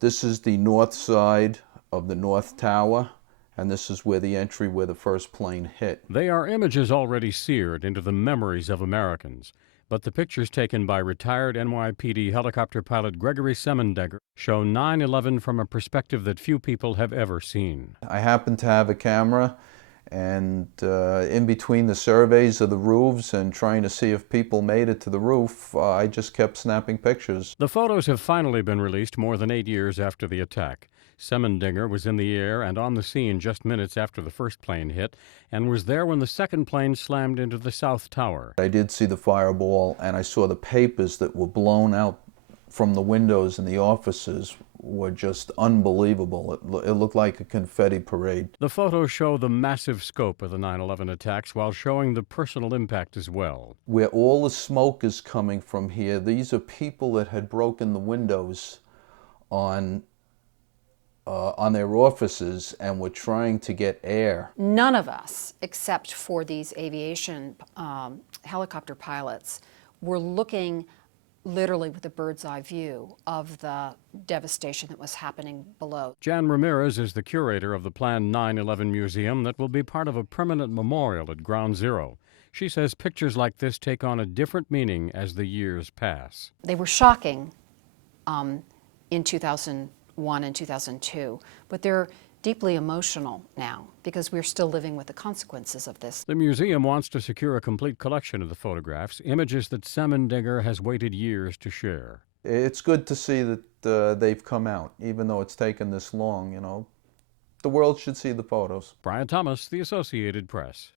This is the north side of the North Tower, and this is where the entry where the first plane hit. They are images already seared into the memories of Americans. But the pictures taken by retired N.Y.P.D. helicopter pilot Gregory Semendinger show 9/11 from a perspective that few people have ever seen. I happen to have a camera, and in between the surveys of the roofs and trying to see if people made it to the roof, I just kept snapping pictures. The photos have finally been released more than 8 years after the attack. Semendinger was in the air and on the scene just minutes after the first plane hit, and was there when the second plane slammed into the South Tower. I did see the fireball, and I saw the papers that were blown out from the windows in the offices were just unbelievable. It looked like a confetti parade. The photos show the massive scope of the 9/11 attacks while showing the personal impact as well. Where all the smoke is coming from here, these are people that had broken the windows on their offices and were trying to get air. None of us, except for these aviation helicopter pilots, were looking literally with a bird's eye view of the devastation that was happening below. Jan Ramirez is the curator of the planned 9/11 museum that will be part of a permanent memorial at Ground Zero. She says pictures like this take on a different meaning as the years pass. They were shocking in 2001 and 2002, but they're deeply emotional now because we're still living with the consequences of this. The museum wants to secure a complete collection of the photographs, images that Semendinger has waited years to share. It's good to see that they've come out, even though it's taken this long, you know. The world should see the photos. Brian Thomas, The Associated Press.